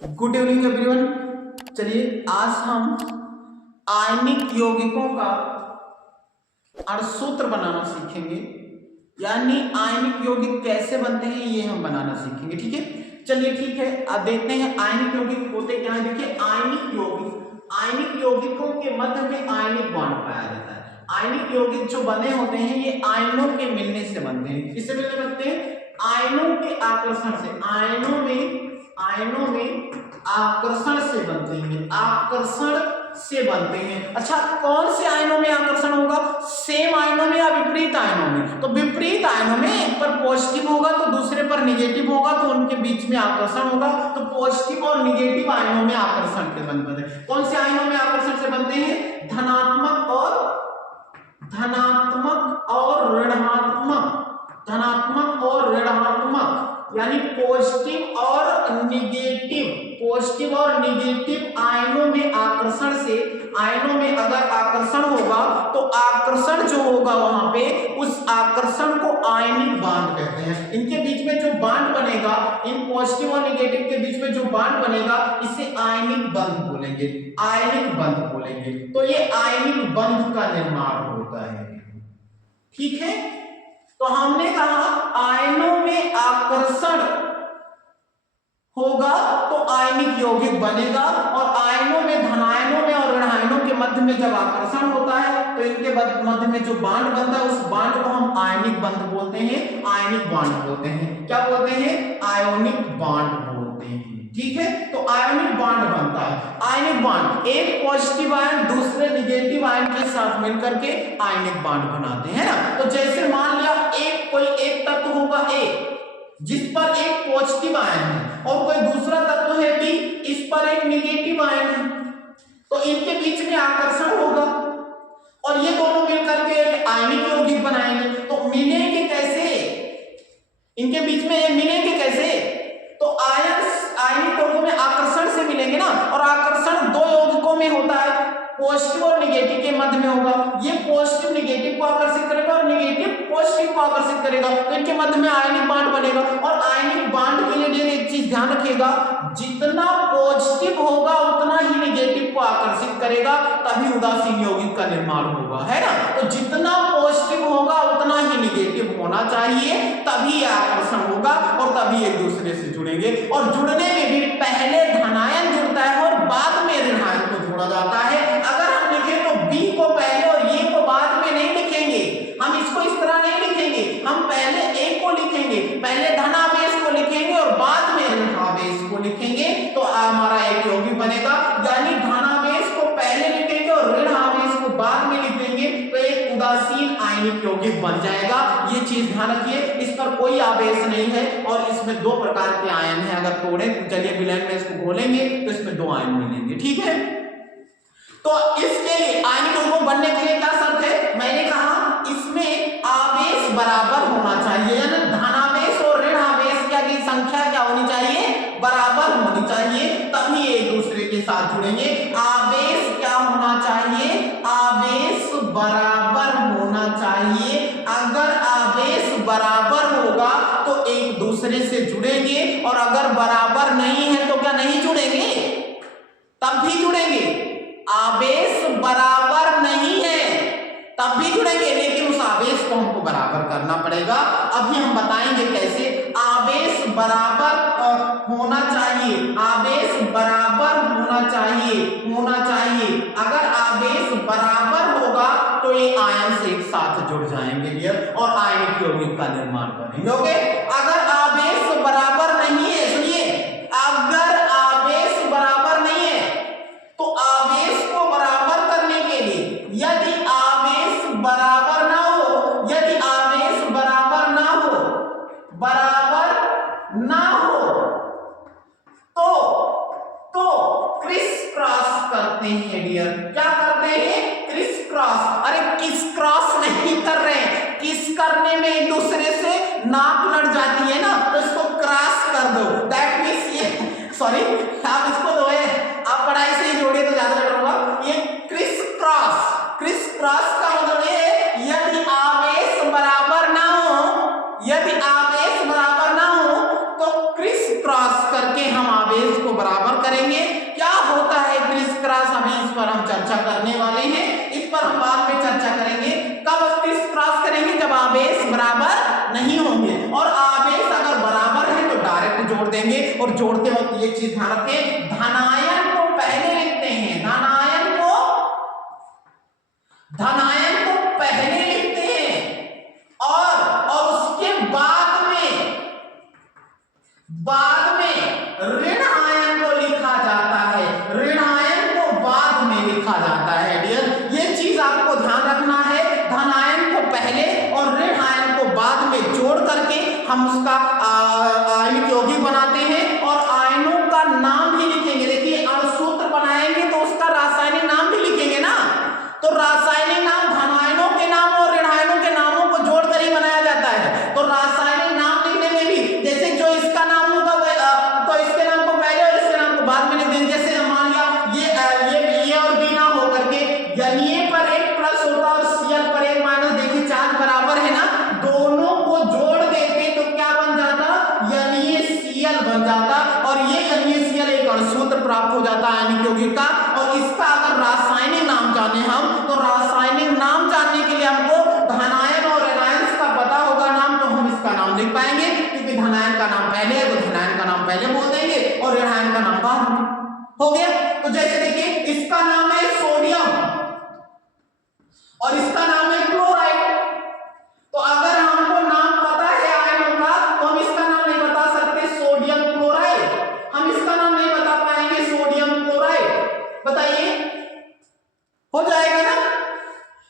Good evening everyone. चलिए आज हम आयनिक यौगिकों का अणुसूत्र बनाना सीखेंगे, यानी आयनिक यौगिक कैसे बनते हैं ये हम बनाना सीखेंगे। ठीक है, चलिए ठीक है। अब देखते हैं आयनिक यौगिक होते क्या है। देखिए आयनिक यौगिकों के मध्य में आयनिक बॉन्ड पाया जाता है। आयनिक यौगिक जो बने होते हैं ये आयनों के मिलने से बनते हैं। किससे मिलने बनते हैं? आयनों के आकर्षण से। आयनों में आकर्षण से बनते हैं, आकर्षण से बनते हैं। अच्छा, कौन से आयनों में आकर्षण होगा? सेम आयनों में या विपरीत आयनों में? तो विपरीत आयनों में एक पर पॉजिटिव होगा तो दूसरे पर निगेटिव होगा, तो उनके बीच में आकर्षण होगा। तो पॉजिटिव और निगेटिव आयनों में आकर्षण से बनते हैं। कौन से आयनों में आकर्षण से बनते हैं? धनात्मक और ऋणात्मक, यानी पॉजिटिव और निगेटिव आयनों में आकर्षण से। आयनों में अगर आकर्षण होगा तो आकर्षण जो होगा वहां पे, उस आकर्षण को आयनिक बांध कहते हैं। इनके बीच में जो बांध बनेगा, इन पॉजिटिव और निगेटिव के बीच में जो बांध बनेगा, इसे आयनिक बंध बोलेंगे, तो ये आयनिक बंध का निर्माण होता है। ठीक है, तो हमने कहा आयनों में आकर्षण होगा तो आयनिक यौगिक बनेगा, और आयनों में, धनायनों में और ऋणायनों के मध्य में जब आकर्षण होता है तो इनके मध्य में जो बांड बनता है, उस बांड को हम आयनिक बंध बोलते हैं, आयनिक बांड बोलते हैं। क्या बोलते हैं? आयोनिक बांड बोलते हैं। ठीक है, तो आयोनिक बांड बनता है। आयनिक बांड, एक पॉजिटिव आयन दूसरे निगेटिव आयन के साथ मिलकर के आयनिक बांड बनाते हैं ना। तो जैसे मान लिया कोई एक तत्व होगा A, जिस पर एक पॉजिटिव आयन है, और कोई दूसरा तत्व है B, इस पर एक निगेटिव आयन है, तो इनके बीच में आकर्षण होगा और ये दोनों मिलकर के आयनिक यौगिक बनाएंगे। तो मिलेंगे कैसे? इनके बीच में ये मिलेंगे कैसे? तो आयनिक यौगिकों में आकर्षण से मिलेंगे ना, और आकर्षण दो यौगिकों में होता है, पॉजिटिव और निगेटिव के मध्य में होगा। ये पॉजिटिव निगेटिव को आकर्षित करेगा और निगेटिव पॉजिटिव को आकर्षित करेगा, तो इनके मध्य में आयनिक बांड बनेगा। और आयनिक बांड के लिए एक चीज ध्यान रखिएगा, जितना पॉजिटिव होगा उतना ही निगेटिव को आकर्षित करेगा, तभी उदासीन यौगिक का निर्माण होगा, है ना। तो जितना पॉजिटिव होगा उतना ही निगेटिव होना चाहिए, तभी आकर्षण होगा और तभी एक दूसरे से जुड़ेंगे। और जुड़ने में भी पहले धनायन जुड़ता है और बाद में ऋणायन को जोड़ा जाता है। अगर हम लिखें तो B को पहले और A को बाद में नहीं लिखेंगे, हम इसको इस तरह नहीं लिखेंगे। हम पहले A को लिखेंगे, पहले धनावेश को लिखेंगे और बाद में ऋणावेश को लिखेंगे, तो हमारा एक यौगिक बनेगा। यानी धनावेश को पहले लिखेंगे और ऋणावेश को बाद में लिखेंगे, तो एक उदासीन आयनिक यौगिक बन जाएगा। ये चीज ध्यान रखिए, इस पर कोई आवेश नहीं है और इसमें दो प्रकार के आयन है। अगर तोड़े, चलिए विलयन में इसको घोलेंगे तो इसमें दो आयन मिलेंगे। ठीक है, तो इसके लिए आयनिक यौगिक बनने के लिए क्या शर्त है? मैंने कहा इसमें आवेश बराबर होना चाहिए, यानी धनावेश और ऋणावेश की संख्या क्या होनी चाहिए? बराबर होनी चाहिए, तभी एक दूसरे के साथ जुड़ेंगे। आवेश क्या होना चाहिए? आवेश बराबर होना चाहिए। अगर आवेश बराबर होगा तो एक दूसरे से जुड़ेंगे, और अगर बराबर नहीं है तो क्या नहीं जुड़ेंगे? तब भी जुड़ेंगे। आवेश बराबर नहीं है तब भी जुड़ेंगे, लेकिन उस आवेश को हमको बराबर करना पड़ेगा। अभी हम बताएंगे कैसे। आवेश बराबर होना चाहिए, आवेश बराबर होना चाहिए। अगर आवेश बराबर होगा तो ये आयन से एक साथ जुड़ जाएंगे और आयनिक यौगिक का निर्माण करेंगे। ओके, अगर आवेश बराबर नहीं है, सुनिए, अगर आवेश बराबर नहीं है तो आवेश को बराबर करने के लिए, यदि आवेश बराबर ना हो, तो क्रिस क्रॉस करते हैं डियर। क्या करते हैं? Criss cross. अरे किस क्रॉस नहीं कर रहे हैं, किस करने में एक दूसरे से नाक लड़ जाती है ना, तो इसको क्रॉस कर दो। दैट मींस ये, सॉरी, आप इसको दो है, आप पढ़ाई से ही जोड़िए तो ज्यादा बेटर होगा। ये क्रिस क्रॉस का मतलब ये, यदि आवेश बराबर ना हो तो क्रिस क्रॉस करके हम आवेश को बराबर बराबर नहीं होंगे। और आवेश अगर बराबर है तो डायरेक्ट जोड़ देंगे। और जोड़ते वक्त ये चीज ध्यान रखें, धनायन को पहले लिखते हैं, धनायन को पहले लिखते हैं और उसके बाद में ऋण आयन को लिखा जाता है, ऋण आयन को बाद में लिखा जाता है डियर। ये चीज आपको ध्यान रखना है, धनायन को पहले और ऋण आयन को बाद में जोड़ करके हम उसका आयनिक यौगिक बनाते हैं और आयनों का नाम भी लिखेंगे। देखिए अणुसूत्र बनाएंगे तो उसका रासायनिक नाम भी लिखेंगे ना, तो रासायनिक नाम धनायनों के नाम और ऋण आयनों के नामों को जोड़कर ही बनाया जाता है। तो रासायनिक नाम लिखने में भी जैसे जो इसका नाम होगा तो इसके नाम को पहले और इसके नाम को बाद में लिख देंगे। जैसे मान लिया ये और बी ना हो करके Na पर एक प्लस होता और Cl पर एक माइनस, देखिए चार्ज बराबर है ना, दोनों को जोड़ देते तो क्या बन जाता, NaCl बन जाता। और ये NaCl एक अणुसूत्र प्राप्त हो जाता है आयनिक यौगिक का। और इसका अगर रासायनिक नाम जाने हम, तो रासायनिक नाम जानने के लिए हमको धनायन और ऋणायन का पता होगा नाम, तो हम इसका नाम लिख पाएंगे। क्योंकि धनायन का नाम पहले है तो धनायन का नाम पहले बोल देंगे और ऋणायन का नाम बाद में। हो गया। तो जैसे देखिए इसका नाम है सोडियम और इसका नाम है क्लोराइड। तो अगर हमको नाम पता है आयनों का तो हम इसका नाम नहीं बता सकते सोडियम क्लोराइड, हम इसका नाम नहीं बता पाएंगे सोडियम क्लोराइड। बताइए हो जाएगा ना।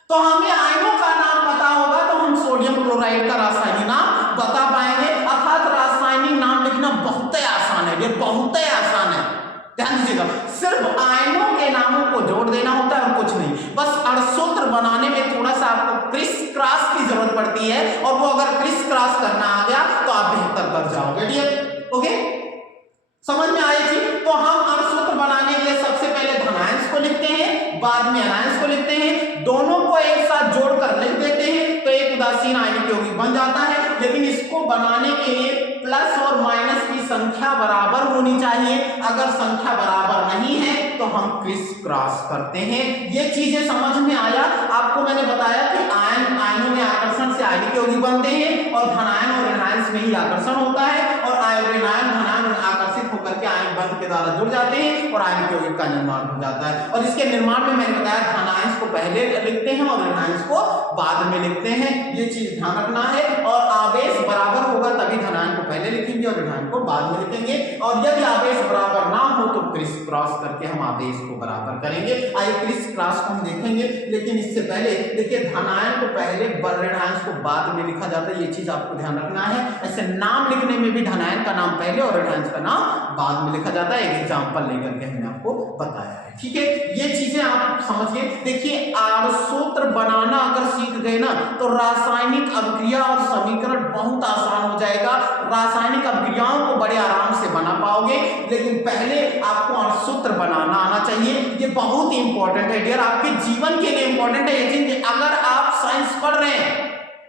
तो हमें आयनों का नाम पता होगा तो हम सोडियम क्लोराइड का रासायनिक नाम बता पाएंगे। अर्थात रासायनिक नाम लिखना बहुत आसान है, ये बहुत आसान है, ध्यान दीजिएगा। सिर्फ आयनों के नामों को जोड़ देना होता है और कुछ नहीं। बस अणुसूत्र बनाने में थोड़ा सा आपको क्रिस क्रॉस की जरूरत पड़ती है और वो अगर क्रिस क्रॉस करना आ गया तो आप बेहतर कर जाओगे डियर। ओके, समझ में आई थी। तो हम अणुसूत्र बनाने के लिए सबसे पहले धनायंस को लिखते हैं, बाद में अनायंस को लिखते हैं, दोनों को एक साथ जोड़कर लिख देते हैं तो एक उदासीन आयनिक यौगिक बन जाता है। लेकिन इसको बनाने के लिए प्लस और माइनस की संख्या बराबर होनी चाहिए। अगर संख्या बराबर नहीं है तो हम क्रिस क्रॉस करते हैं। ये चीजें समझ में आया। आपको मैंने बताया कि आयनों में आकर्षण से आयनिक यौगिक बनते हैं और धनायन और ऋणायन में ही आकर्षण होता है और ऋणायन धनायन आकर्षित होकर के आयनिक बंध के द्वारा जुड़ जाते हैं और आयनिक यौगिक का निर्माण हो जाता है। और इसके निर्माण में मैंने बताया धनायन को पहले लिखते हैं और ऋणायन को बाद में लिखते हैं। ये चीज ध्यान रखना है। और आवेश बराबर होगा तभी धनायन को पहले लिखेंगे और ऋणायन को बाद में लिखेंगे। और यदि आवेश बराबर ना हो तो क्रिस क्रॉस करके हम आवेश को बराबर करेंगे। आइए क्रिस क्रॉस को हम देखेंगे, लेकिन इससे पहले देखिए धनायन को पहले ऋणायन को बाद में लिखा जाता है। ये चीज आपको ध्यान रखना है। ऐसे नाम लिखने में भी धनायन का नाम पहले और ऋणायन का नाम बाद में लिखा जाता है। एक एग्जांपल लेकर के हमने आपको बताया है, ठीक है। ये चीजें आप समझिए। देखिए अणुसूत्र बनाना अगर सीख गए ना तो रासायनिक अभिक्रिया और समीकरण बहुत आसान हो जाएगा। रासायनिक अभिक्रियाओं को बड़े आराम से बना पाओगे। लेकिन पहले आपको अणुसूत्र बनाना आना चाहिए। ये बहुत ही इंपॉर्टेंट है डियर, आपके जीवन के लिए इंपॉर्टेंट है ये चीज। अगर आप साइंस पढ़ रहे हैं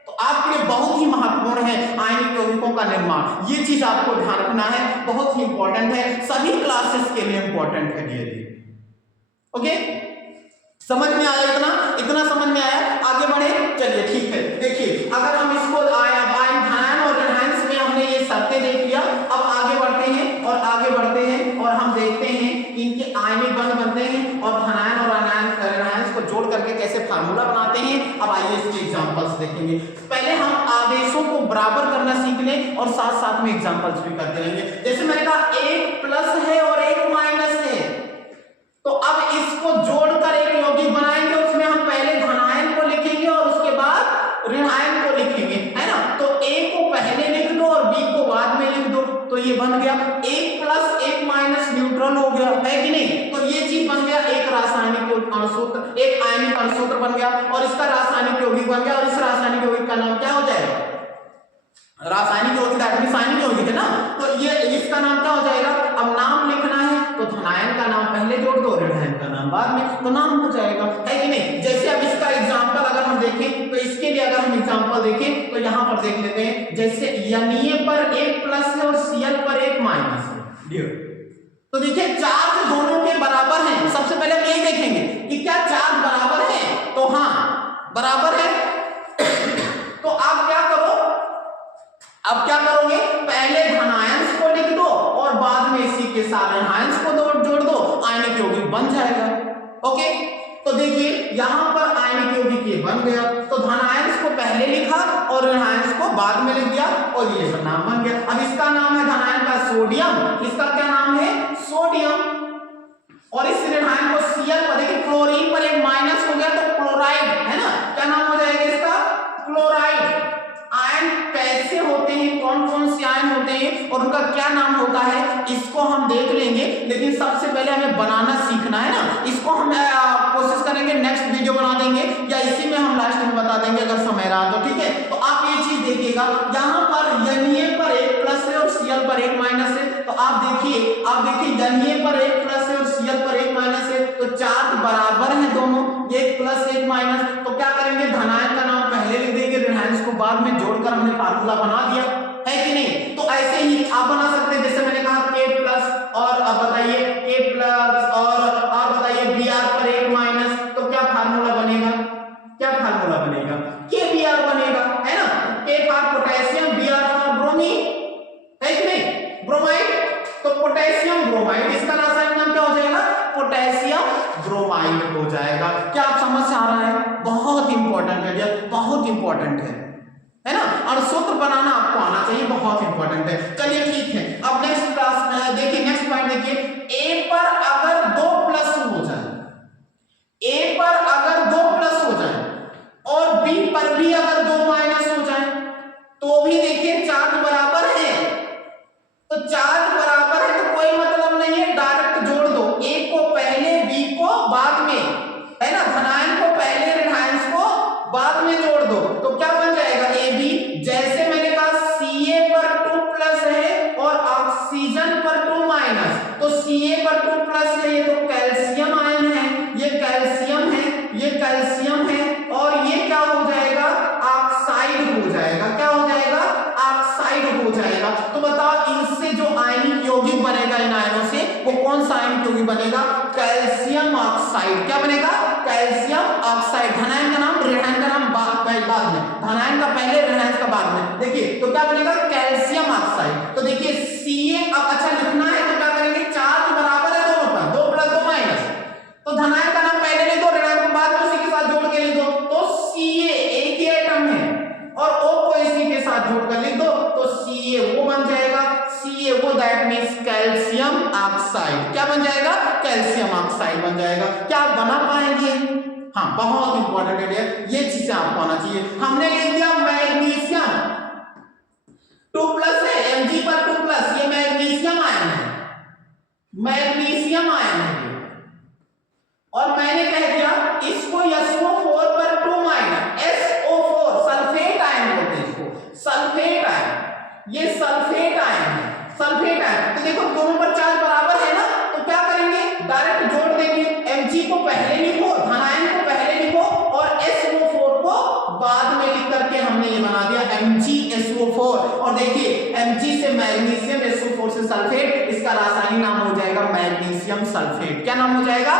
तो आपके लिए बहुत ही महत्वपूर्ण है आयनिक यौगिकों का निर्माण। ये चीज आपको ध्यान रखना है, बहुत ही इंपॉर्टेंट है, सभी क्लासेस के लिए इंपॉर्टेंट है डियर। ओके, समझ में आया? इतना समझ में आया? आगे बढ़े, चलिए ठीक है। देखिए अगर हम इसको धनायन और ऋणायन में हमने ये शर्तें देख लिया, अब आगे बढ़ते हैं और हम देखते हैं इनके आयनिक बंध बनते हैं और धनायन और ऋणायन को जोड़ करके कैसे फार्मूला बनाते हैं। अब आइए इसके एग्जांपल्स देखेंगे। पहले हम आवेशों को बराबर करना सीख लें और साथ साथ में एग्जांपल्स भी करते रहेंगे। जैसे मैंने कहा एक प्लस है और एक माइनस है, तो अब इसको जोड़कर एक यौगिक बनाएंगे। उसमें हम पहले धनायन को लिखेंगे और उसके बाद ऋणायन को लिखेंगे, है ना। तो ए को पहले लिख दो और बी को बाद में लिख दो, तो ये बन गया एक प्लस एक माइनस न्यूट्रल हो गया, है कि नहीं। तो ये चीज बन गया एक रासायनिक अणुसूत्र, एक आयनिक अणुसूत्र बन गया और इसका रासायनिक यौगिक बन गया। और इस रासायनिक यौगिक का नाम क्या हो जाएगा? रासायनिक यौगिक रासायनिक यौगिक है ना, तो ये इसका नाम क्या हो जाएगा? अब नाम लिखना है तो धनायन का नाम पहले जोड़ दो, ऋणायन का नाम बाद में, तो नाम हो जाएगा, है कि नहीं। जैसे अब इसका एग्जांपल अगर हम देखें तो इसके लिए अगर हम एग्जांपल देखें तो यहां पर देख लेते हैं। जैसे Na पर एक प्लस है और Cl पर एक माइनस है, तो देखिए चार्ज दोनों के बराबर हैं। सबसे पहले हम यही देखेंगे कि क्या चार्ज बराबर है, तो हाँ बराबर है। तो आप क्या करो, अब क्या करोगे, पहले धनायंश को लिख दो और बाद में इसी के साथ ऋणायंश को जोड़ दो, आयनिक यौगिक बन जाएगा। ओके, तो देखिए यहां पर आयनिक यौगिक ये बन गया, तो धनायंश को पहले लिखा और ऋणायंश को बाद में लिख दिया और ये नाम बन गया। अब इसका नाम है धनायन का सोडियम, इसका क्या नाम है, सोडियम। और इस ऋणायन को Cl पर, देखिए क्लोरीन पर एक माइनस हो गया तो क्लोराइड है ना, क्या नाम हो जाएगा इसका, क्लोराइड। आयन कैसे होते हैं, कौन कौन से आयन होते हैं और उनका क्या नाम होता है, इसको हम देख लेंगे, लेकिन सबसे पहले हमें बनाना सीखना है ना। इसको हम कोशिश करेंगे नेक्स्ट वीडियो बना देंगे या इसी में हम लास्ट में बता देंगे अगर समय रहा तो, ठीक है। तो आप ये चीज देखिएगा, यहाँ पर Na पर एक प्लस है और Cl पर एक माइनस है, तो आप देखिए Na पर एक प्लस है और Cl पर एक माइनस है, तो चार्ज बराबर है दोनों, एक प्लस एक माइनस। तो क्या करेंगे, धनायन का नाम पहले लिख देंगे, ऋणायंश को बाद में जोड़कर हमने फार्मूला बना दिया है कि नहीं। तो ऐसे ही आप बना सकते हैं, जैसे मैंने कहा K प्लस और अब बताइए K प्लस और आप बताइए Br पर एक माइनस, तो क्या फार्मूला बनेगा, क्या फार्मूला बनेगा, KBr बनेगा, है ना। K for potassium, Br for bromine, है कि नहीं, ब्रोमाइड। तो पोटेशियम ब्रोमाइड, इसका रासायनिक नाम क्या हो जाएगा, पोटेशियम ब्रोमाइड हो जाएगा। क्या आप समझ आ रहा है, बहुत इंपॉर्टेंट है यार, बहुत इंपॉर्टेंट है ना। और सूत्र बनाना आपको आना चाहिए, बहुत इंपॉर्टेंट है। चलिए ठीक है, अब नेक्स्ट क्लास में देखिए, नेक्स्ट पॉइंट देखिए, A पर अगर 2 प्लस हो जाए, A पर अगर 2 प्लस हो जाए और B पर भी अगर 2 माइनस हो जाए तो भी देखिए चार्ज बराबर है, तो चार्ज बराबर है तो कोई मतलब नहीं है, डायरेक्ट जोड़ दो, A को पहले B को बाद में, है ना, धनायन को पहले ऋणायंश को बाद में जोड़ दो, तो क्या बन जाएगा AB। जैसे मैंने कहा Ca पर 2 प्लस है और ऑक्सीजन पर 2 माइनस, तो Ca पर 2 प्लस है, ये तो कैल्शियम आयन है, ये कैल्शियम है, ये कैल्शियम है, और ये क्या हो जाएगा, ऑक्साइड हो जाएगा, क्या हो जाएगा, ऑक्साइड हो जाएगा। तो बताओ इनसे जो आयनिक यौगिक बनेगा, इन आयनों से वो कौन सा आयनिक यौगिक बनेगा, कैल्शियम ऑक्साइड। क्या बनेगा, कैल्शियम ऑक्साइड। धनायन का नाम, ऋणायन का नाम बाद में, धनायन का पहले ऋणायन का बाद में। देखिए तो क्या बनेगा, कैल्शियम ऑक्साइड। तो देखिए Ca, अब अच्छा लिखना है तो क्या करेंगे, चार्ज बराबर है दोनों पर, 2 प्लस 2 माइनस, तो धनायन का नाम पहले लिख दो, ऋणायन को बाद में उसी के साथ जोड़ के लिख दो, तो Ca एक ही एटम है और O को इसी के साथ जोड़कर लिख दो, तो CaO बन जाएगा, CaO that means calcium oxide. क्या बन जाएगा, कैल्शियम ऑक्साइड बन जाएगा। क्या आप बना पाएंगे, हाँ बहुत इंपॉर्टेंट है ये चीजें आपको आना चाहिए। हमने लिख दिया मैग्नीशियम 2 प्लस है, Mg पर 2 प्लस, ये मैग्नीशियम आयन है, मैग्नीशियम आयन है, और मैंने कह दिया इसको SO4 पर 2 माइनस, SO4 सल्फेट आयन बोलते हैं इसको, सल्फेट आयन, ये सल्फेट आयन है, सल्फेट आयन। तो देखो दोनों पर चार्ज बराबर है ना, तो क्या करेंगे, डायरेक्ट जोड़ देंगे, Mg को पहले लिखो, धनायन को पहले लिखो और SO4 को बाद में लिख करके हमने ये बना दिया MgSO4। और देखिए Mg से मैग्नीशियम, SO4 से सल्फेट, इसका रासायनिक नाम हो जाएगा मैग्नीशियम सल्फेट। क्या नाम हो जाएगा,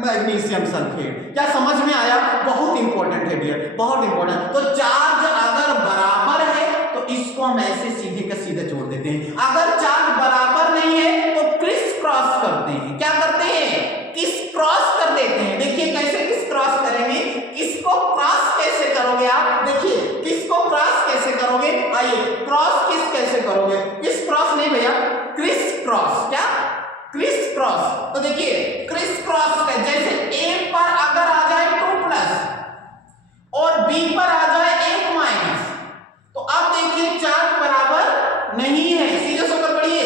मैग्नीशियम सल्फेट। क्या समझ में आया, बहुत इंपॉर्टेंट है डियर, बहुत इंपॉर्टेंट। तो चार्ज अगर बराबर है तो इसको हम ऐसे सीधे का सीधे जोड़ देते हैं, अगर चार्ज बराबर नहीं है तो क्रिस क्रॉस करते हैं। क्या करते हैं, किस क्रॉस कर देते हैं। देखिए कैसे किस क्रॉस करेंगे, किसको क्रॉस कैसे करोगे आप, देखिए किसको क्रॉस कैसे करोगे, आइए क्रॉस किस कैसे करोगे, किस क्रॉस नहीं भैया, क्रिस क्रॉस। क्या, क्रिस क्रॉस। तो देखिए क्रिस क्रॉस का, जैसे A पर अगर आ जाए 2 प्लस और B पर आ जाए 1 माइनस, तो अब देखिए चार्ज बराबर नहीं है, सीरियस होकर पढ़िए,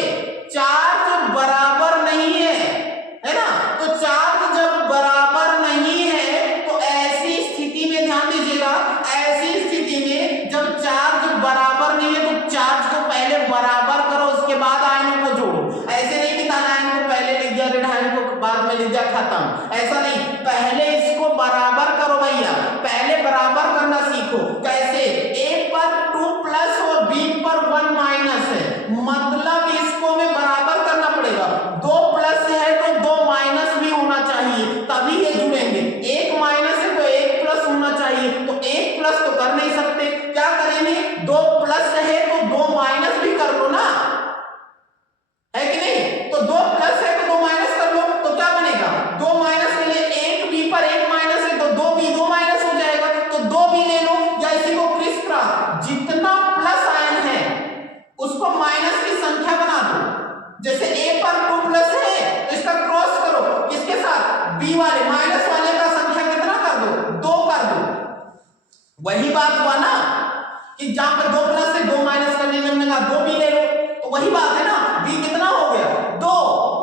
चार्ज बराबर नहीं है ना। तो चार्ज जब बराबर नहीं है तो ऐसी स्थिति में ध्यान दीजिएगा, ऐसी स्थिति में जब चार्ज बराबर नहीं है तो चार्ज को पहले बराबर करो, उसके बाद आयनों को जोड़ो। ऐसे नहीं कि धनायन को पहले लिख दिया, ऋणायन को बाद में लिख दिया, खत्म, ऐसा नहीं, पहले इसको बराबर करो भैया, पहले बराबर करना सीखो। कैसे, A पर 2 प्लस और B पर 1 माइनस है, मतलब इसको में बराबर करना पड़ेगा, 2 प्लस है तो 2 माइनस भी होना चाहिए, तभी ये जुड़ेंगे। 1 माइनस है तो 1 प्लस होना चाहिए, तो 1 प्लस तो कर नहीं सकते, क्या करेंगे, 2 प्लस है तो दो प्लस है तो दो माइनस कर लो, तो क्या बनेगा, दो माइनस ले ले, एक बी पर एक माइनस है तो दो बी दो माइनस हो जाएगा, तो दो बी ले लो, या इसी को क्रिस क्रॉस, जितना प्लस आयन है उसको माइनस की संख्या बना दो। जैसे ए पर 2 प्लस है तो इसका क्रॉस करो किसके साथ, बी वाले माइनस वाले का संख्या कितना कर दो, 2 कर दो। वही बात हुआ ना कि जहां पर 2 प्लस है 2 माइनस करने में हमने कहा 2 बी ले लो, तो वही बात है ना, बी कितना हो गया 2,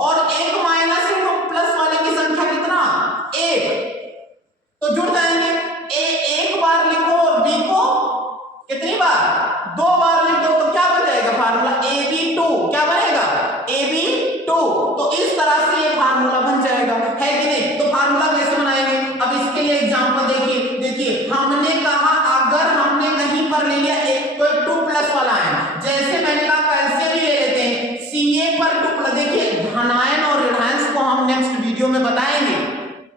और एक माइनस है तो प्लस वाले की संख्या कितना 1, तो जुड़ जाएंगे। ए एक बार लिखो और बी को कितनी बार, 2 बार लिखो, तो क्या बन जाएगा फार्मूला AB2, क्या बनेगा AB2। तो इस तरह से ये फार्मूला बन जाएगा, है कि नहीं। तो फार्मूला कैसे बनाएंगे, अब इसके लिए एग्जांपल देखिए, देखिए हमने कहा अगर हमने कहीं पर ले लिया एक कोई 2 प्लस वाला है, जैसे मैंने कहा कैसे भी ले लेते हैं Ca पर 2 प्लस, देखिए धनायन और ऋणायन को हम नेक्स्ट वीडियो में बताएंगे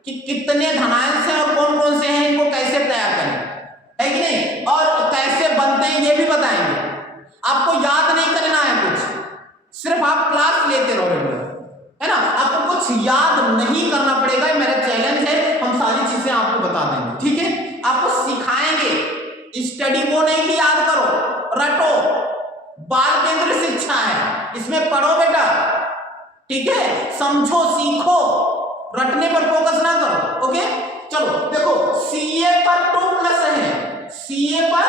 कि कितने धनायन से और कौन कौन से हैं, इनको कैसे तैयार करें, है कि नहीं, और कैसे बनते हैं ये भी बताएंगे। आपको याद नहीं करना है कुछ, सिर्फ आप क्लास लेते रहो रेगुलर, है ना, आपको कुछ याद नहीं करना पड़ेगा, मेरा चैलेंज है, हम सारी चीजें आपको बता देंगे, ठीक है, आपको सिखाएंगे। स्टडी को नहीं कि याद करो, रटो, बाल केंद्र शिक्षा है, इसमें पढ़ो बेटा, ठीक है, समझो सीखो, रटने पर फोकस ना करो, ओके। चलो देखो Ca पर 2 प्लस है, Ca पर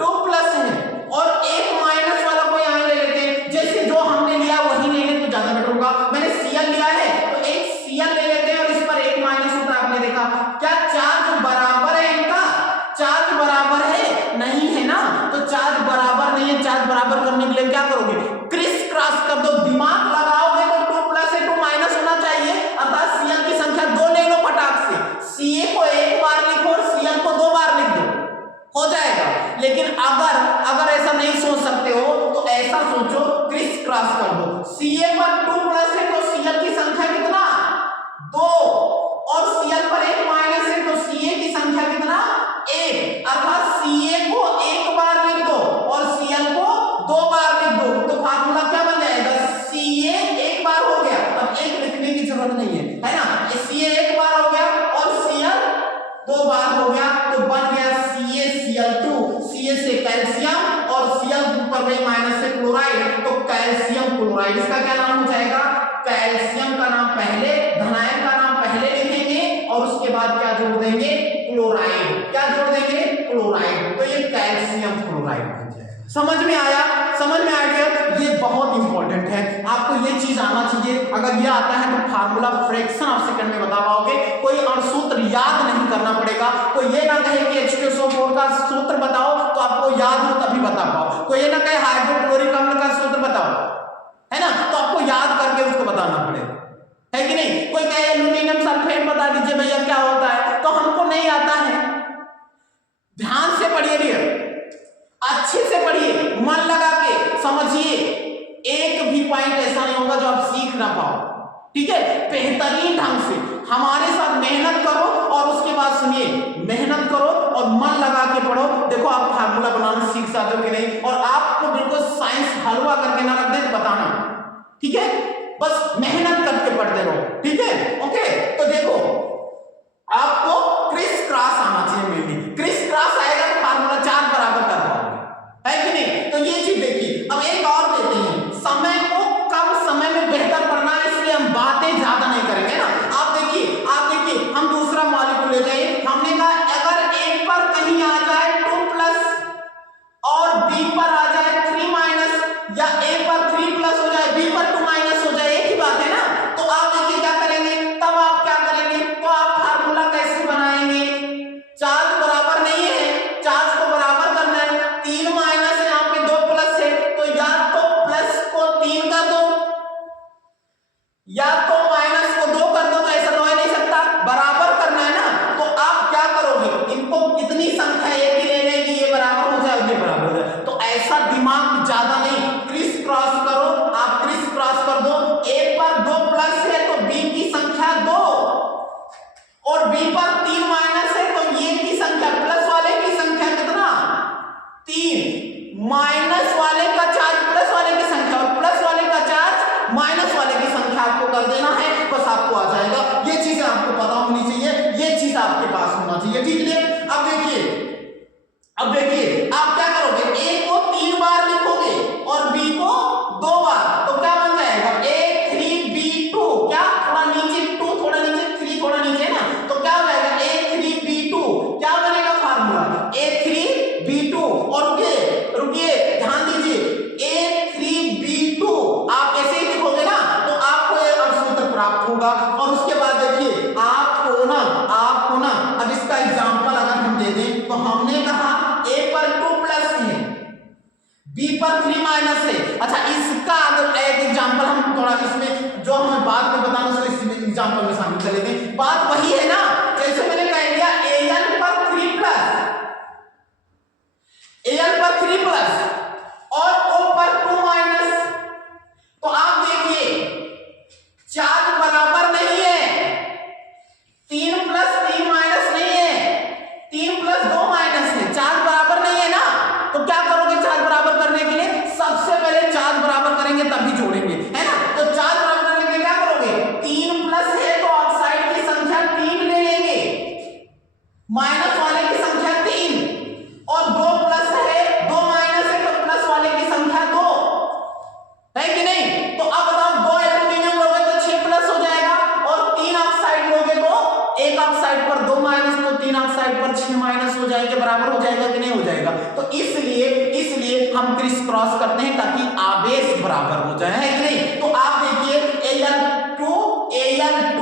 2 प्लस है, और एक माइनस वाला कोई यहां ले लेते हैं, जैसे जो हमने लिया वही ले लें तो ज्यादा बेटर होगा। मैंने Cl लिया है तो एक Cl ले लेते हैं और इस पर एक माइनस होता है, आपने देखा क्या चार्ज बराबर है, इनका चार्ज बराबर है नहीं है ना, तो चार्ज बराबर नहीं है, चार्ज बराबर करने के लिए क्या करोगे, क्रिस क्रॉस कर दो, दिमाग लगाओगे तो 2 प्लस है 2 माइनस होना चाहिए, अर्थात Cl की संख्या 2 ले लो फटाक से, Ca को एक बार लिखो और Cl को 2 बार लिख दो, हो जाएगा। लेकिन अगर ऐसा नहीं सोच सकते हो तो ऐसा सोचो, क्रिस क्रॉस कर दो, Ca पर 2 प्लस है तो Cl की संख्या कितना 2, और Cl पर एक माइनस है तो Ca की संख्या कितना 1, अर्थात Ca को एक बार लिख दो और Cl को 2 बार लिख दो, तो फार्मूला क्या बन जाएगा, Ca एक बार हो गया, अब एक लिखने की जरूरत नहीं है ना, Ca एक बार हो गया और Cl 2 बार हो गया, तो बन गया CaCl2, Ca से कैल्शियम और Cl पर में माइनस से क्लोराइड, तो कैल्शियम क्लोराइड, इसका क्या नाम हो जाएगा, कैल्शियम का नाम पहले, धनायन का नाम पहले लिखेंगे और उसके बाद क्या जोड़ देंगे, क्लोराइड, क्या जोड़ देंगे, क्लोराइड, तो ये कैल्शियम क्लोराइड बन जाएगा। समझ में आया, समझ में आ गया, ये बहुत इंपॉर्टेंट है, आपको ये चीज आना चाहिए। अगर ये आता है तो फार्मूला फ्रैक्शन ऑफ सेकंड में बता पाओगे, कोई और सूत्र याद नहीं करना पड़ेगा। कोई ये ना कहे कि H2SO4 का सूत्र बताओ तो आपको याद हो तभी बता पाओ, कोई ये ना कहे हाइड्रोक्लोरिक अम्ल का सूत्र बताओ, है ना, तो आपको याद करके उसको बताना पड़ेगा, है कि नहीं। कोई कहे एल्यूमिनियम सल्फेट बता दीजिए भैया क्या होता है, तो हमको नहीं आता है। ध्यान से पढ़िए भैया, अच्छे से पढ़िए, मन लगा के समझिए, एक भी पॉइंट ऐसा नहीं होगा जो आप सीख ना पाओ, ठीक है। बेहतरीन ढंग से हमारे साथ मेहनत करो और उसके बाद सुनिए, मेहनत करो और मन लगा के पढ़ो, देखो आप फार्मूला बनाना सीख सकते हो कि नहीं, और आपको बिल्कुल साइंस हलवा करके ना रख दे तो बताना, ठीक है, बस मेहनत करके पढ़ते रहो, ठीक है, ओके। तो देखो आपको क्रिस क्रॉस आना चाहिए, मेनली क्रिस क्रॉस आएगा तो फार्मूला 4 बराबर कर पाओगे, है कि नहीं। तो ये चीज देखिए, अब एक और देते हैं, समय को कम समय में बेहतर पढ़ना है, इसलिए हम बातें ज्यादा नहीं करेंगे ना। आप देखिए हम दूसरा मॉलिक्यूल ले गए, हमने कहा अगर एक पर कहीं आ जाए 2 प्लस और बी पर आ जाए 3 माइनस, या ए पर 3 प्लस हो जाए बी पर 2 माइनस हो जाए, एक ही बात है ना। तो आप देखिए क्या करेंगे, तब आप क्या करेंगे, तो आप फार्मूला कैसे बनाएंगे, चार्ज बराबर नहीं है, चार्ज को बराबर करना है, 3 माइनस है, यहाँ पे 2 प्लस है, तो या तो प्लस को 3 कर दो या तो माइनस को 2 कर दो, तो ऐसा तो हो नहीं सकता, बराबर करना है ना। तो आप क्या करोगे, इनको कितनी संख्या एक ही ले लेंगे, ये बराबर हो जाए, ये बराबर हो जाए, तो ऐसा दिमाग ज्यादा नहीं, क्रिस क्रॉस करो, आप क्रिस क्रॉस कर दो, ए पर 2 प्लस है तो बी की संख्या 2, और बी पर 3 माइनस है तो ये की संख्या, प्लस वाले की संख्या कितना 3, माइनस वाले का चार्ज प्लस वाले की संख्या और प्लस वाले का चार्ज माइनस वाले की संख्या है, ठीक है। अब देखिए आप क्या करोगे, ए को 3 बार लिखोगे और बी को 2 बार, तो क्या बन जाएगा A3B2, क्या थोड़ा नीचे 2 थोड़ा नीचे 3 थोड़ा नीचे है ना, तो क्या हो जाएगा A3B2, क्या बनेगा फार्मूला A3B2। और रुकिए ध्यान दीजिए A3B2 आप ऐसे ही लिखोगे ना तो आपको ये सूत्र प्राप्त होगा। और उसके बाद देखिए आपको ना अब इसका एग्जांपल अगर हम दे दें तो हमने कहा A पर 2 प्लस है, B पर 3 माइनस है। अच्छा इसका अगर एक एग्जांपल हम थोड़ा इसमें जो हमें बाद में बताना उसको इस एग्जांपल में शामिल कर लेते हैं। बात वही है ना, जैसे मैंने कह दिया AN पर 3 प्लस और O पर 2 माइनस, तो आप देखिए चार्ज बराबर नहीं है, 3 प्लस 3 माइनस नहीं है, 3 प्लस 2 माइनस है, चार्ज बराबर नहीं है ना। तो क्या करोगे चार्ज बराबर करने के लिए, सबसे पहले चार्ज बराबर करेंगे तभी जोड़ेंगे, है ना। तो चार्ज बराबर करने के लिए क्या करोगे, 3 प्लस है तो ऑक्साइड की संख्या 3 ले लेंगे, माइनस वाले की संख्या 3, और 2 प्लस है 2 माइनस है तो प्लस वाले की संख्या 2 है कि नहीं। तो अब बताओ 2 एल्यूमिनियम लोगे तो 6 प्लस हो जाएगा, और 3 ऑक्साइड लोगे तो 1 ऑक्साइड पर 2 माइनस तो 3 ऑक्साइड पर 6 माइनस हो जाएंगे, बराबर हो जाएगा कि नहीं हो जाएगा। तो इसलिए हम क्रिस क्रॉस करते हैं ताकि आवेश बराबर हो जाए, है कि नहीं। तो आप देखिए Al2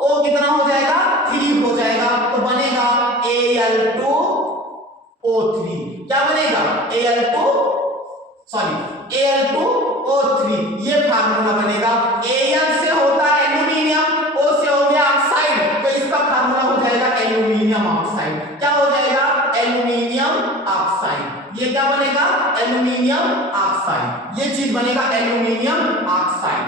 O कितना हो जाएगा 3 हो जाएगा, तो बनेगा Al2O3, क्या बनेगा Al2O3, ये फार्मूला बनेगा। Al से होता है एल्यूमिनियम, O से हो गया ऑक्साइड, तो इसका फार्मूला हो जाएगा एल्यूमिनियम ऑक्साइड, क्या हो जाएगा एल्यूमिनियम ऑक्साइड, ये क्या बनेगा एल्यूमिनियम ऑक्साइड, ये चीज बनेगा एल्यूमिनियम ऑक्साइड,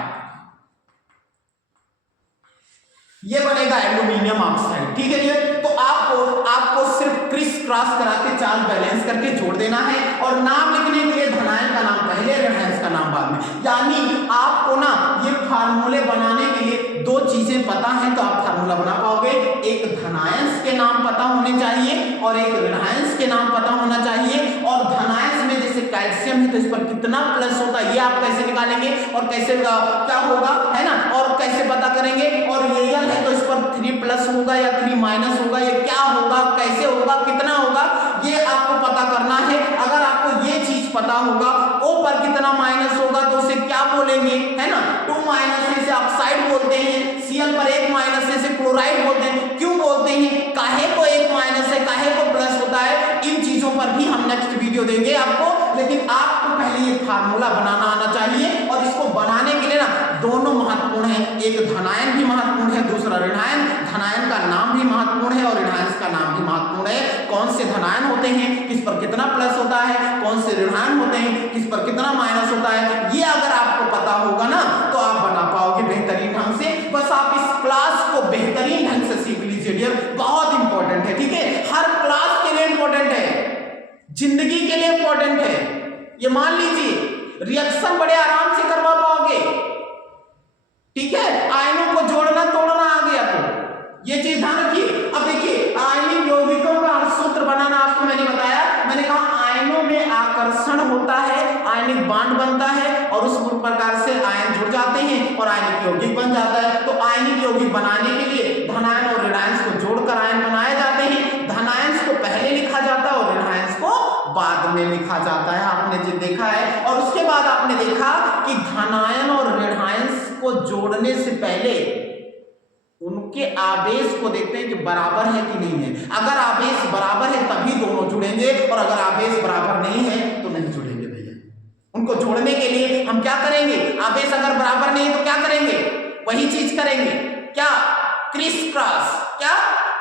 ये बनेगा एल्यूमिनियम ऑक्साइड, ठीक है। ये तो आपको सिर्फ क्रिस क्रॉस करा के चार्ज बैलेंस करके जोड़ देना है, और नाम लिखने के लिए धनायन का नाम पहले, ऋणायन का नाम बाद में। यानी आपको ना ये फार्मूले बनाने के लिए 2 चीजें पता है तो आप फार्मूला बना पाओगे, एक धनायन के नाम पता होने चाहिए और एक ऋणायन के नाम पता होना चाहिए। और धनायन में जैसे कैल्शियम है तो इस पर कितना प्लस होता है ये आप कैसे निकालेंगे, और कैसे क्या होगा, है ना, और कैसे पता करेंगे। और ये है तो इस पर 3 प्लस होगा या 3 माइनस होगा, ये क्या होगा, कैसे होगा, कितना होगा, ये आपको पता करना है। अगर आपको ये चीज पता होगा O पर कितना माइनस होगा तो उसे क्या बोलेंगे, है ना, 2 माइनस से ऑक्साइड बोलते हैं, Cl पर 1 माइनस से क्लोराइड बोलते हैं। क्यों बोलते हैं, काहे को 1 माइनस है, काहे को प्लस होता है, इन चीजों पर भी हम नेक्स्ट वीडियो देंगे आपको। लेकिन आपको पहले ये फार्मूला बनाना आना चाहिए, और इसको बनाने के लिए ना दोनों महत्वपूर्ण है, एक धनायन भी महत्वपूर्ण है, दूसरा ऋणायन। धनायन का नाम भी महत्वपूर्ण है और ऋणायन का नाम भी महत्वपूर्ण है। कौन से धनायन होते हैं, किस पर कितना प्लस होता है, कौन से ऋणायन होते हैं, किस पर कितना माइनस होता है, ये अगर आपको पता होगा ना तो आप बना पाओगे बेहतरीन ढंग से। बस आप इस क्लास को बेहतरीन ढंग से सीख लीजिए डियर, बहुत इंपॉर्टेंट है, ठीक है। हर क्लास के लिए इंपॉर्टेंट है, जिंदगी के लिए इंपॉर्टेंट है। ये मान लीजिए रिएक्शन बड़े आराम से करवा पाओगे, ठीक है। आयनों को जोड़ना तोड़ना आ गया तो ये चीज ध्यान रखिए। अब देखिए आयनिक यौगिकों का सूत्र बनाना आपको मैंने बताया, मैंने कहा आयनों में आकर्षण होता है, आयनिक बांड बनता है और उस प्रकार से आयन जुड़ जाते हैं और आयनिक यौगिक बन जाता है। तो आयनिक यौगिक बनाने के लिए धनायन और ऋणायन को जोड़कर आयन बनाए जाते हैं। धनायन को पहले लिखा जाता है और ऋणायन को बाद में लिखा जाता है, आपने जो देखा है। और उसके बाद आपने देखा कि धनायन और ऋणायन को जोड़ने से पहले उनके आवेश को देखते हैं कि बराबर है कि नहीं है। अगर आवेश बराबर है तभी दोनों जुड़ेंगे, और अगर आवेश बराबर नहीं है तो नहीं जुड़ेंगे भैया। उनको जोड़ने के लिए हम क्या करेंगे, आवेश अगर बराबर नहीं है तो क्या करेंगे, वही चीज करेंगे, क्या क्रिस क्रॉस, क्या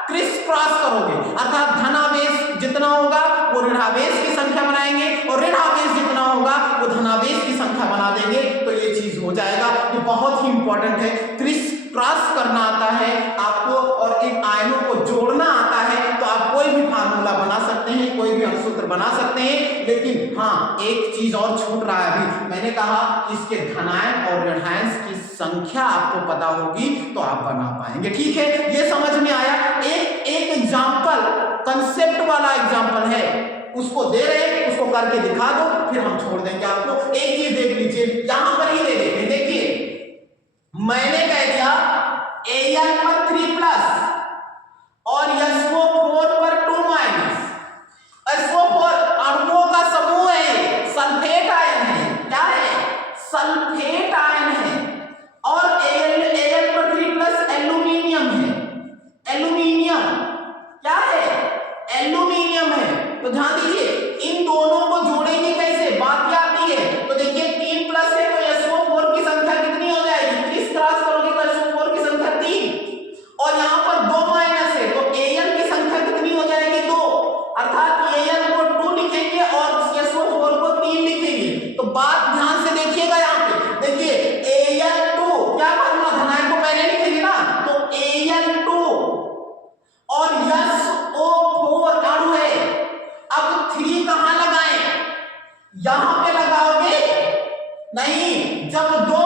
क्रिस क्रॉस करोगे। अर्थात धनावेश जितना होगा वो ऋणावेश की संख्या बनाएंगे, और ऋणावेश जितना होगा वो धनावेश की संख्या बना देंगे, तो ये चीज हो जाएगा। ये बहुत ही इंपॉर्टेंट है, क्रिस क्रॉस करना आता है आपको और इन आयनों को जोड़ना आता है, तो आप कोई भी फार्मूला बना सकते हैं, कोई भी अणुसूत्र बना सकते हैं। लेकिन हाँ एक चीज और छूट रहा है अभी, मैंने कहा इसके धनायन और ऋणायन की संख्या आपको पता होगी तो आप बना पाएंगे, ठीक है। ये समझ में आया। एक एग्जाम्पल कंसेप्ट वाला एग्जांपल है, उसको दे रहे हैं, उसको करके दिखा दो, फिर हम छोड़ देंगे आपको। एक चीज देख लीजिए, यहां पर ही दे देंगे। देखिए मैंने कह दिया Al पर 3 प्लस और SO4 पर 2 माइनस। SO4 अणुओं का समूह है, सल्फेट आयन है। क्या है? सल्फेट आयन है। और Al पर 3 प्लस एल्यूमिनियम है। एल्यूमिनियम क्या है? एल्यूमिनियम है। तो ध्यान दीजिए, इन दोनों को जोड़ेंगे कैसे, बात क्या आती है। तो देखिए 3 प्लस है तो SO4 की संख्या कितनी हो जाएगी, 30 क्रॉस करोगे तो SO4 की संख्या 3, और यहां पर 2 माइनस है तो Al की संख्या कितनी हो जाएगी, 2। अर्थात Al को 2 लिखेंगे और SO4 को 3 लिखेंगे। तो बात ध्यान से देखिएगा, यहां पे देखिए Al2 क्या फार्मूला, धनायन को पहले लिखेंगे ना, तो Al2 और SO4 अणु है। अब 3 कहां लगाएं, यहां पे लगाओगे नहीं, जब दो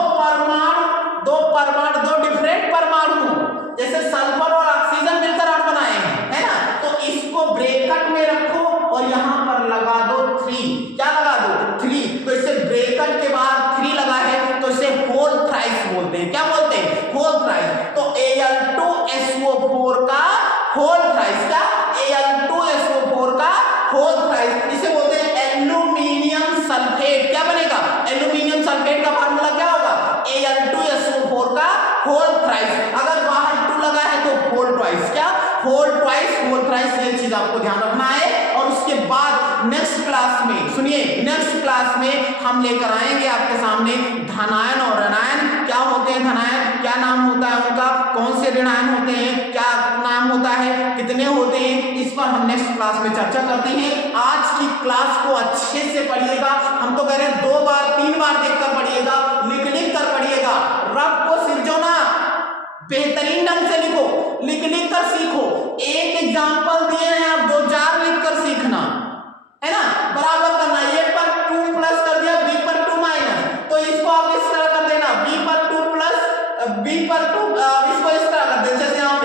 डिफरेंट परमाणु जैसे सल्फर और ऑक्सीजन मिलकर अणु बनाए हैं, है ना, तो इसको ब्रैकेट में रखो और यहां पर लगा दो 3। क्या लगा दो? 3। तो इसे ब्रैकेट के बाद 3 लगा है तो इसे होल थ्राइस बोलते हैं। क्या बोलते हैं? Whole thrice. तो Al2SO4 का होल थ्राइस, क्या? Al2SO4 का होल थ्राइस, इसे बोलते हैं एल्यूमिनियम सल्फेट। क्या बनेगा? एल्यूमिनियम सल्फेट का फार्मूला क्या होगा? Al2SO4 का होल थ्राइस। अगर बाहर 2 लगा है तो होल ट्वाइस। क्या? Whole twice, whole thrice. ये चीज आपको ध्यान रखना है। और उसके बाद नेक्स्ट क्लास में, सुनिए, नेक्स्ट क्लास में हम लेकर आएंगे आपके सामने धनायन और ऋणायन। क्या होते हैं धनायन, क्या नाम होता है उनका, कौन से ऋणायन होते हैं, क्या नाम होता है, कितने होते हैं, इस पर हम नेक्स्ट क्लास में चर्चा करते हैं। आज की क्लास को अच्छे से पढ़िएगा। हम तो कह रहे हैं 2 बार 3 बार देखकर पढ़िएगा, लिख कर पढ़िएगा। रब को सिरजो ना, बेहतरीन ढंग से लिखो, लिख कर सीखो। एक एग्जाम्पल दिए हैं, आप 2-4 लिख कर सीखना, है ना, बराबर करना। A पर 2 प्लस कर दिया, B पर 2 माइनस, तो इसको आप इस तरह कर देना, B पर 2 प्लस B पर 2, इसको इस तरह कर देना। जैसे यहाँ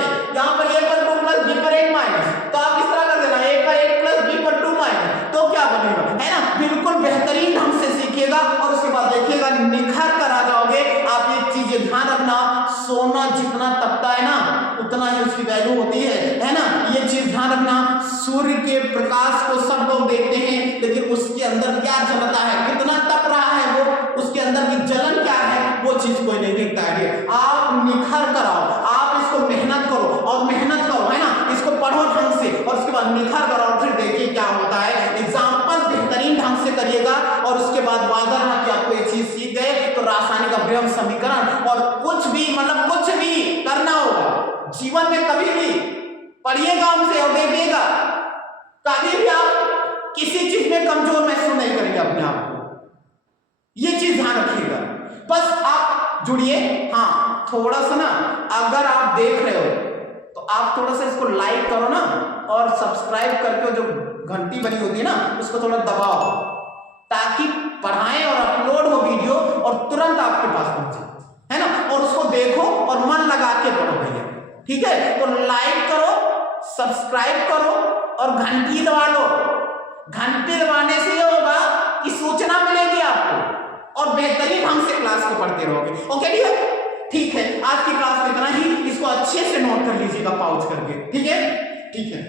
पर A पर 2 प्लस B पर 1 माइनस, तो आप इस तरह कर देना, A पर 1 प्लस B पर 2 माइनस, तो क्या बनेगा, है ना। बिल्कुल बेहतरीन ढंग से सीखिएगा और उसके बाद देखिएगा निखर कर आ जाओगे। आप एक चीज ध्यान रखना, सोना जितना तपता है ना उतना ही उसकी वैल्यू होती है ना। ये चीज ध्यान रखना। सूर्य के प्रकाश को सब लोग देखते हैं, लेकिन उसके अंदर क्या जलता है, कितना तप रहा है वो, उसके अंदर की जलन क्या है, वो चीज कोई नहीं देखता है। आप निखर कर आओ, आप इसको मेहनत करो और मेहनत करो, है ना, इसको पढ़ो ढंग से और उसके बाद निखर कर आओ, फिर देखिए क्या होता है। एग्जाम्पल बेहतरीन ढंग से करिएगा और उसके बाद वादा रहा कि आपको ये चीज सीख गए तो रासायनिक अवयव समीकरण और कुछ भी, मतलब कुछ भी करना होगा जीवन में, कभी भी पढ़िएगा हमसे और देखिएगा, कभी भी आप किसी चीज में कमजोर महसूस नहीं करेंगे अपने आप को। ये चीज ध्यान रखिएगा। बस आप जुड़िए। हाँ, थोड़ा सा ना, अगर आप देख रहे हो तो आप थोड़ा सा इसको लाइक करो ना, और सब्सक्राइब करके जो घंटी बनी होती है ना उसको थोड़ा दबाओ, ताकि पढ़ाएं और अपलोड हो वीडियो और तुरंत आपके पास पहुंचे, है ना। और उसको देखो और मन लगा के पढ़ो भैया, ठीक है। तो लाइक करो, सब्सक्राइब करो और घंटी दबा लो। घंटी दबाने से ये होगा कि सूचना मिलेगी आपको और बेहतरीन ढंग से क्लास को पढ़ते रहोगे। ओके डियर, ठीक है। आज की क्लास में इतना ही। इसको अच्छे से नोट कर लीजिएगा पाउच करके, ठीक है, ठीक है।